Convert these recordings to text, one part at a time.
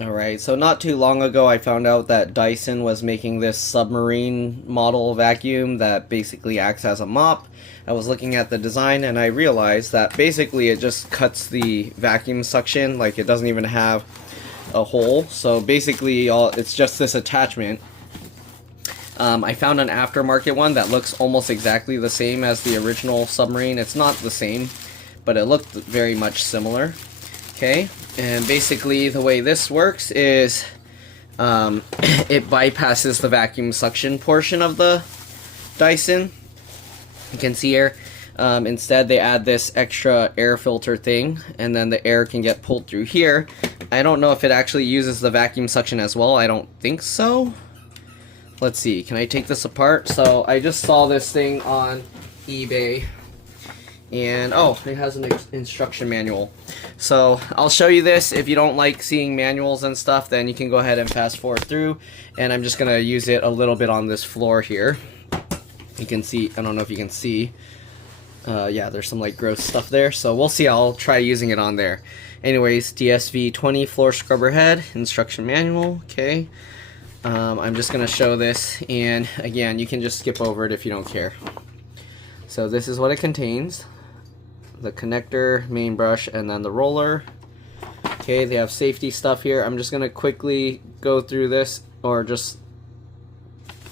Alright, so not too long ago I found out that Dyson was making this submarine model vacuum that basically acts as a mop. I was looking at the design and I realized that basically it just cuts the vacuum suction, like it doesn't even have a hole. So basically it's just this attachment. I found an aftermarket one that looks almost exactly the same as the original submarine. It's not the same, but it looked very much similar. Okay, and basically the way this works is it bypasses the vacuum suction portion of the Dyson. You can see here, instead they add this extra air filter thing, and then the air can get pulled through here. I don't know if it actually uses the vacuum suction as well. I don't think so. Let's see, can I take this apart? So I just saw this thing on eBay. And oh, it has an instruction manual. So I'll show you this. If you don't like seeing manuals and stuff, then you can go ahead and fast forward through. And I'm just gonna use it a little bit on this floor here. You can see, I don't know if you can see. Yeah, there's some like gross stuff there. So we'll see. I'll try using it on there. Anyways, V20 floor scrubber head, instruction manual. Okay. I'm just gonna show this, and again, you can just skip over it if you don't care. So this is what it contains. The connector, main brush, and then the roller. Okay, they have safety stuff here. I'm just gonna quickly go through this, or just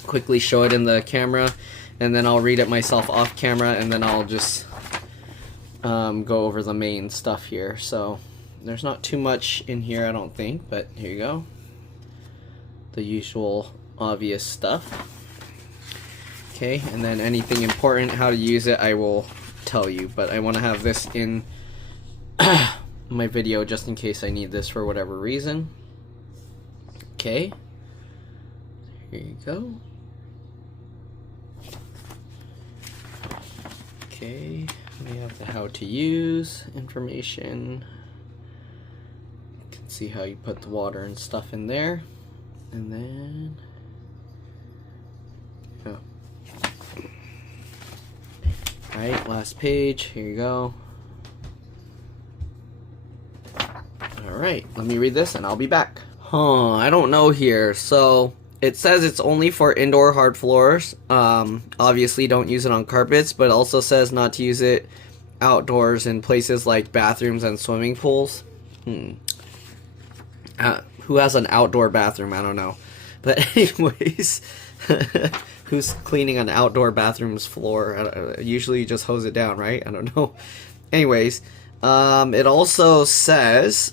quickly show it in the camera, and then I'll read it myself off camera, and then I'll just go over the main stuff here. So there's not too much in here, I don't think, but here you go. The usual obvious stuff. Okay, and then anything important, how to use it, I will tell you, but I want to have this in my video just in case I need this for whatever reason. Okay, here you go. Okay, we have the how to use information. You can see how you put the water and stuff in there, and then alright, last page, here you go. Alright, let me read this and I'll be back. I don't know here. So, it says it's only for indoor hard floors. Obviously don't use it on carpets, but it also says not to use it outdoors in places like bathrooms and swimming pools. Who has an outdoor bathroom? I don't know. But anyways, who's cleaning an outdoor bathroom's floor? Usually you just hose it down, right? I don't know. Anyways, it also says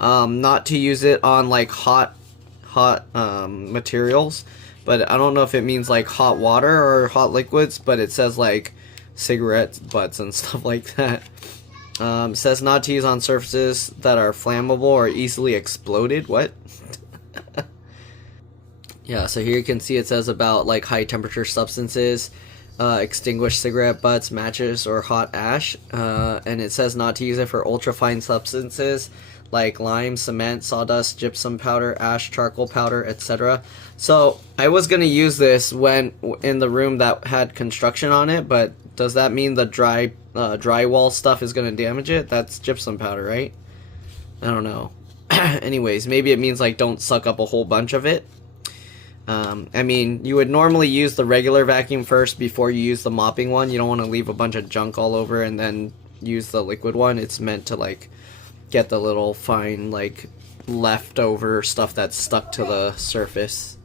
not to use it on like hot materials, but I don't know if it means like hot water or hot liquids, but it says like cigarette butts and stuff like that. It says not to use on surfaces that are flammable or easily exploded. What? Yeah, so here you can see it says about like high temperature substances, extinguish cigarette butts, matches, or hot ash, and it says not to use it for ultrafine substances like lime, cement, sawdust, gypsum powder, ash, charcoal powder, etc. So I was gonna use this when in the room that had construction on it, but does that mean the drywall stuff is gonna damage it? That's gypsum powder, right? I don't know. Anyways, maybe it means like don't suck up a whole bunch of it. I mean, you would normally use the regular vacuum first before you use the mopping one. You don't want to leave a bunch of junk all over and then use the liquid one. It's meant to like get the little fine like leftover stuff that's stuck to the surface.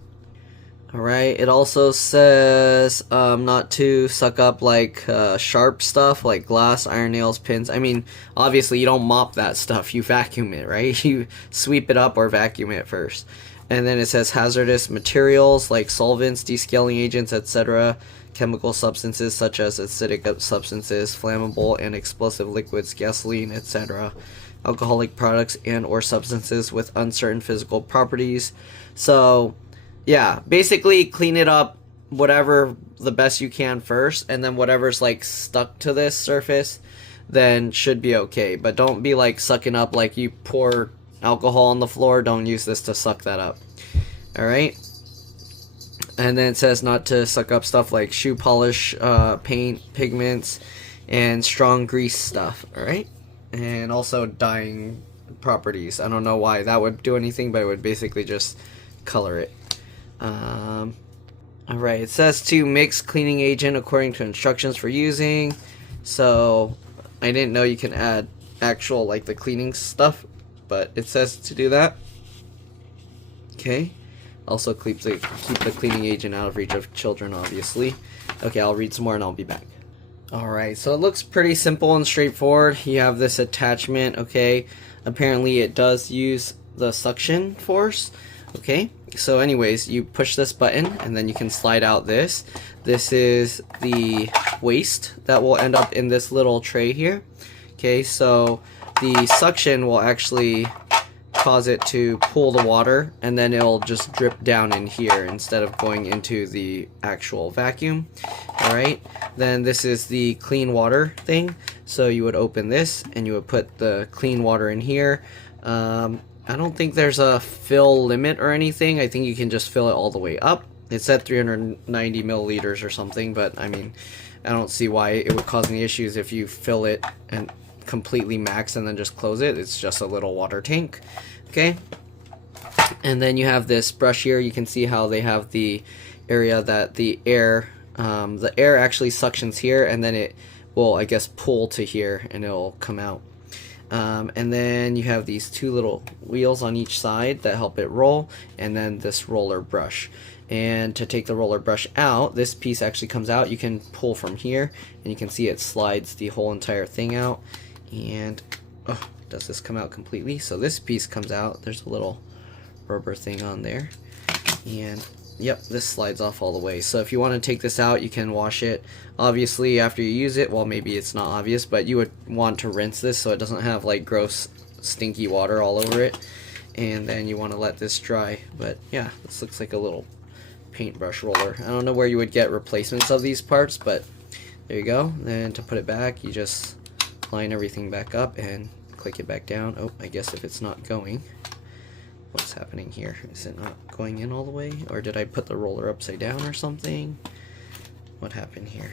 Alright, it also says not to suck up like sharp stuff like glass, iron nails, pins. I mean, obviously you don't mop that stuff, you vacuum it, right? You sweep it up or vacuum it first. And then it says hazardous materials like solvents, descaling agents, etc. Chemical substances such as acidic substances, flammable and explosive liquids, gasoline, etc. Alcoholic products and or substances with uncertain physical properties. So, yeah, basically clean it up, whatever the best you can first, and then whatever's like stuck to this surface, then should be okay. But don't be like sucking up like you pour alcohol on the floor. Don't use this to suck that up. Alright, and then it says not to suck up stuff like shoe polish, paint, pigments, and strong grease stuff. Alright, and also dyeing properties. I don't know why that would do anything, but it would basically just color it. Alright, it says to mix cleaning agent according to instructions for using. So I didn't know you can add actual like the cleaning stuff, but it says to do that. Okay. Also keep the cleaning agent out of reach of children, obviously. Okay, I'll read some more and I'll be back. Alright, so it looks pretty simple and straightforward. You have this attachment, okay. Apparently it does use the suction force. Okay, so anyways, you push this button and then you can slide out this. This is the waste that will end up in this little tray here. Okay, so the suction will actually cause it to pull the water, and then it'll just drip down in here instead of going into the actual vacuum. Alright, then this is the clean water thing. So you would open this and you would put the clean water in here. I don't think there's a fill limit or anything. I think you can just fill it all the way up. It said 390 milliliters or something, but I mean, I don't see why it would cause any issues if you fill it and completely max and then just close it. It's just a little water tank. Okay, and then you have this brush here. You can see how they have the area that the air actually suctions here, and then it will, I guess, pull to here and it'll come out. And then you have these two little wheels on each side that help it roll, and then this roller brush. And to take the roller brush out, this piece actually comes out. You can pull from here and you can see it slides the whole entire thing out. And does this come out completely? So this piece comes out. There's a little rubber thing on there, and yep, this slides off all the way. So if you want to take this out, you can wash it. Obviously, after you use it, well, maybe it's not obvious, but you would want to rinse this so it doesn't have like gross, stinky water all over it. And then you want to let this dry. But yeah, this looks like a little paintbrush roller. I don't know where you would get replacements of these parts, but there you go. Then to put it back, you just line everything back up and click it back down. Oh, I guess if it's not going, what's happening here? Is it not going in all the way? Or did I put the roller upside down or something? What happened here?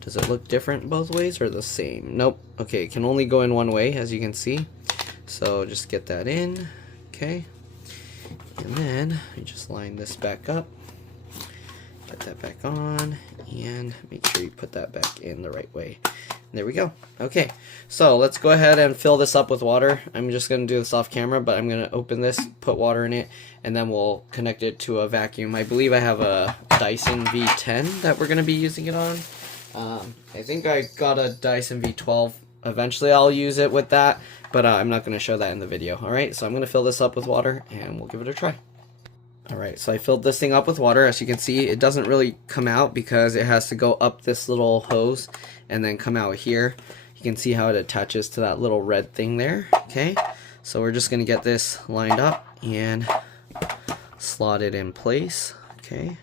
Does it look different both ways or the same? Nope. Okay, it can only go in one way, as you can see. So just get that in. Okay. And then you just line this back up. Get that back on. And make sure you put that back in the right way. There we go. Okay, so let's go ahead and fill this up with water. I'm just going to do this off camera, but I'm going to open this, put water in it, and then we'll connect it to a vacuum. I believe I have a Dyson V10 that we're going to be using it on. I think I got a Dyson V12. Eventually I'll use it with that, but I'm not going to show that in the video. Alright, so I'm going to fill this up with water, and we'll give it a try. Alright, so I filled this thing up with water. As you can see, it doesn't really come out because it has to go up this little hose and then come out here. You can see how it attaches to that little red thing there. Okay, so we're just going to get this lined up and slot it in place. Okay,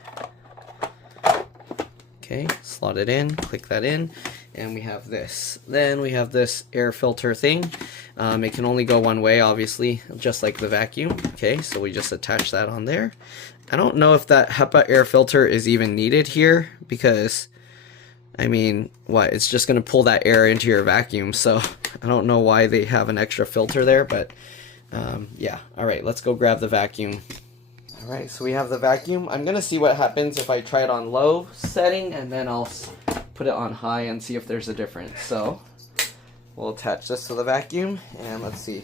slot it in, click that in, and we have this. Then we have this air filter thing. It can only go one way, obviously, just like the vacuum. Okay, so we just attach that on there. I don't know if that HEPA air filter is even needed here, because I mean, what, it's just going to pull that air into your vacuum, so I don't know why they have an extra filter there, but yeah. Alright, let's go grab the vacuum. Alright, so we have the vacuum. I'm going to see what happens if I try it on low setting, and then I'll put it on high and see if there's a difference. So we'll attach this to the vacuum, and let's see.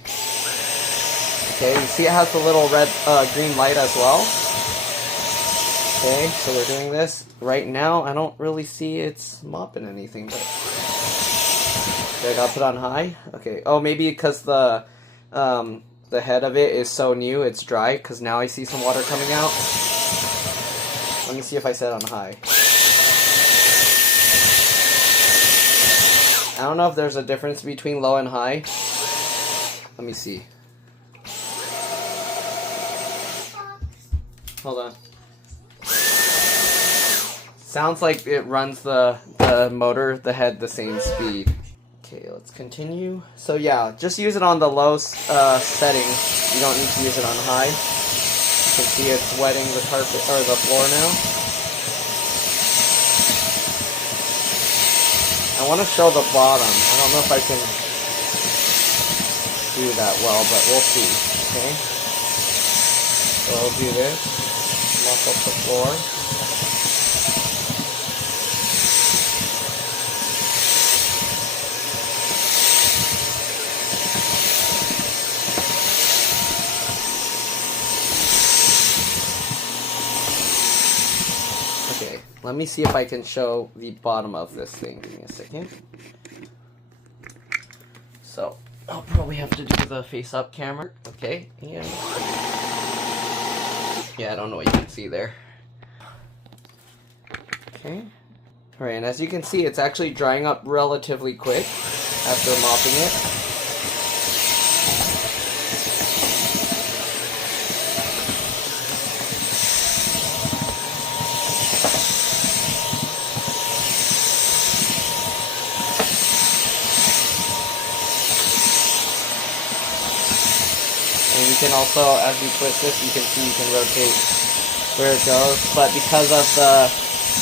Okay, you see it has the little red, green light as well. Okay, so we're doing this. Right now, I don't really see it's mopping anything, but okay, I gotta put on high. Okay, oh, maybe because the head of it is so new, it's dry, because now I see some water coming out. Let me see if I set on high. I don't know if there's a difference between low and high. Let me see. Hold on. Sounds like it runs the motor, the head, the same speed. Okay, let's continue. So yeah, just use it on the low setting. You don't need to use it on high. You can see it's wetting the carpet or the floor now. I want to show the bottom. I don't know if I can. do that well, but we'll see, okay? So I'll do this, mop up the floor. Okay, let me see if I can show the bottom of this thing. Give me a second. So, I'll probably have to do the face-up camera. Okay, yeah, I don't know what you can see there. Okay. Alright, and as you can see, it's actually drying up relatively quick after mopping it. And you can also, as you twist this, you can see you can rotate where it goes. But because of the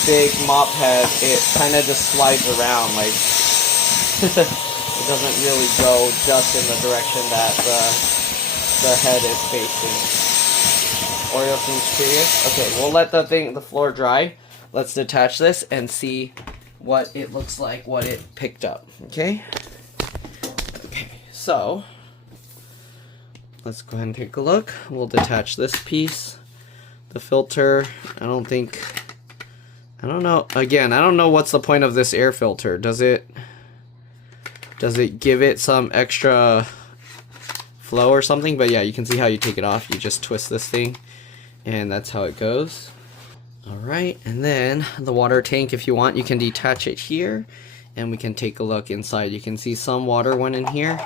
big mop head, it kind of just slides around. Like, it doesn't really go just in the direction that the head is facing. Oreo seems curious. Okay, we'll let the floor dry. Let's detach this and see what it looks like, what it picked up. Okay? Okay, so let's go ahead and take a look. We'll detach this piece. The filter, I don't know. Again, I don't know what's the point of this air filter. Does it give it some extra flow or something? But yeah, you can see how you take it off. You just twist this thing and that's how it goes. Alright, and then the water tank, if you want, you can detach it here and we can take a look inside. You can see some water went in here.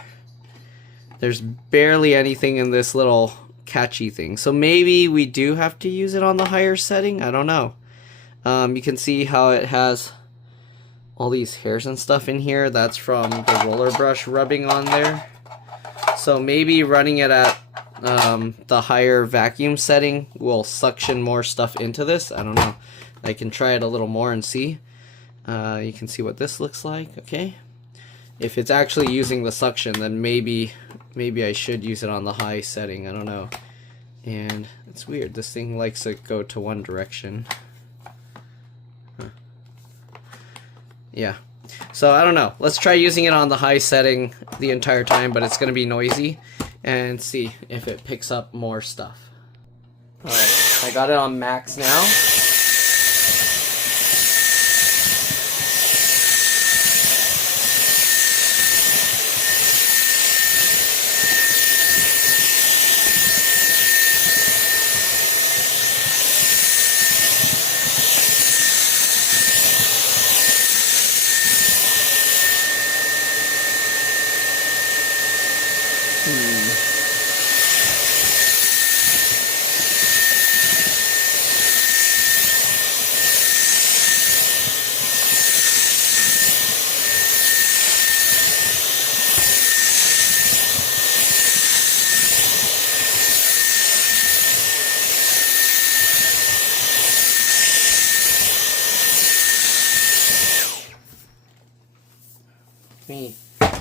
There's barely anything in this little catchy thing. So maybe we do have to use it on the higher setting. I don't know. You can see how it has all these hairs and stuff in here. That's from the roller brush rubbing on there. So maybe running it at the higher vacuum setting will suction more stuff into this. I don't know. I can try it a little more and see. You can see what this looks like. Okay. If it's actually using the suction, then maybe I should use it on the high setting. I don't know. And it's weird. This thing likes to go to one direction. Huh. Yeah. So I don't know. Let's try using it on the high setting the entire time, but it's going to be noisy, and see if it picks up more stuff. Alright, I got it on max now.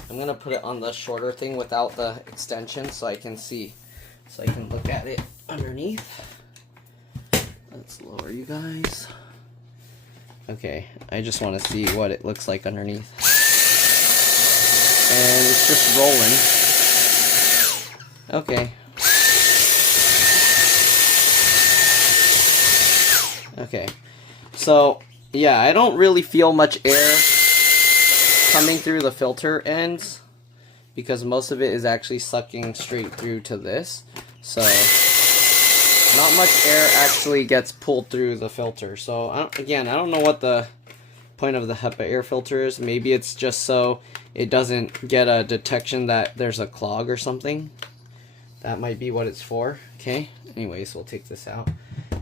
I'm gonna put it on the shorter thing without the extension so I can see, so I can look at it underneath. Let's lower you guys. Okay, I just want to see what it looks like underneath. And it's just rolling. Okay. Okay. So, yeah, I don't really feel much air coming through the filter ends because most of it is actually sucking straight through to this. So not much air actually gets pulled through the filter. So again, I don't know what the point of the HEPA air filter is. Maybe it's just so it doesn't get a detection that there's a clog or something. That might be what it's for. Okay, anyways, we'll take this out.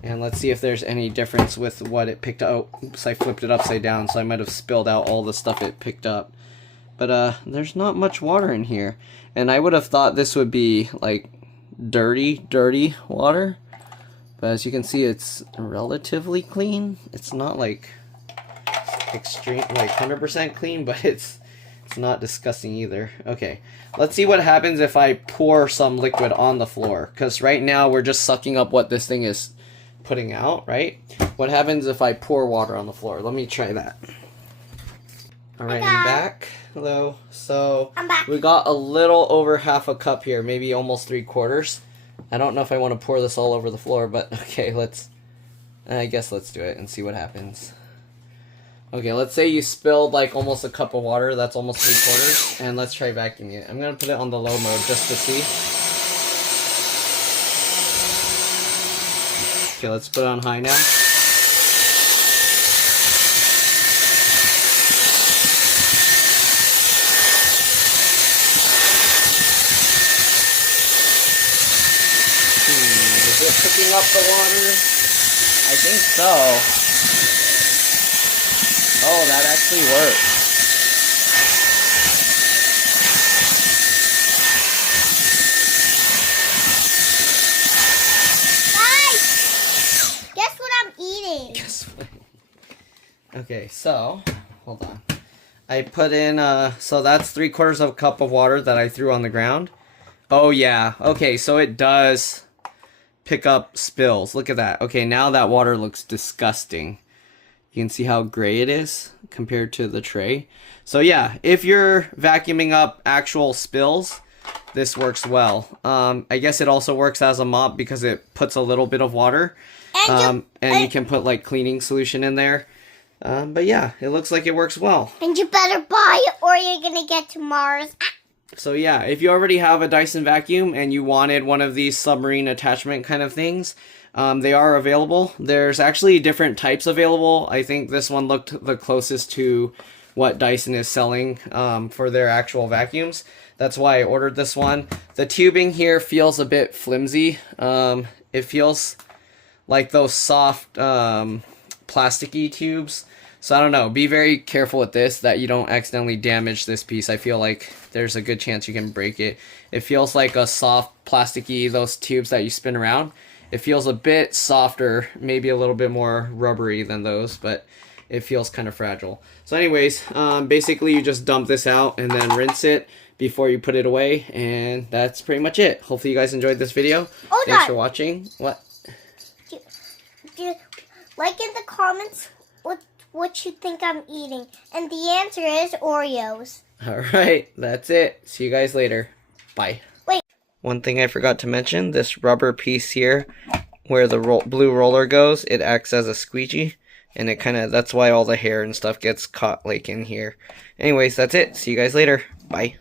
And let's see if there's any difference with what it picked up. Oops, I flipped it upside down, so I might have spilled out all the stuff it picked up. But there's not much water in here. And I would have thought this would be like dirty water. But as you can see, it's relatively clean. It's not like extreme, like 100% clean, but it's It's not disgusting either. Okay, let's see what happens if I pour some liquid on the floor. Because right now we're just sucking up what this thing is putting out, right? What happens if I pour water on the floor? Let me try that. Alright, I'm back. Hello. So, I'm back. We got a little over half a cup here. Maybe almost 3/4. I don't know if I want to pour this all over the floor, but okay, I guess let's do it and see what happens. Okay, let's say you spilled like almost a cup of water. That's almost 3/4. And let's try vacuuming it. I'm going to put it on the low mode just to see. Okay, let's put it on high now. Is it picking up the water? I think so. Oh, that actually works. Guys, guess what I'm eating? Guess what? Okay, so hold on. I put in so that's 3/4 of a cup of water that I threw on the ground. Oh yeah. Okay, so it does pick up spills. Look at that. Okay, now that water looks disgusting. You can see how gray it is compared to the tray. So yeah, if you're vacuuming up actual spills, this works well. I guess it also works as a mop because it puts a little bit of water. And you can put like cleaning solution in there. But yeah, it looks like it works well. And you better buy it or you're gonna get to Mars. So yeah, if you already have a Dyson vacuum and you wanted one of these submarine attachment kind of things, they are available. There's actually different types available. I think this one looked the closest to what Dyson is selling for their actual vacuums. That's why I ordered this one. The tubing here feels a bit flimsy. It feels like those soft plasticky tubes. So I don't know, be very careful with this that you don't accidentally damage this piece. I feel like there's a good chance you can break it. It feels like a soft plasticky, those tubes that you spin around. It feels a bit softer, maybe a little bit more rubbery than those, but it feels kind of fragile. So anyways, basically you just dump this out and then rinse it before you put it away, and that's pretty much it. Hopefully you guys enjoyed this video. Thanks for watching. What? Like in the comments what you think I'm eating. And the answer is Oreos. Alright, that's it. See you guys later. Bye. Wait. One thing I forgot to mention, this rubber piece here, where the blue roller goes, it acts as a squeegee. And it kind of, that's why all the hair and stuff gets caught like in here. Anyways, that's it. See you guys later. Bye.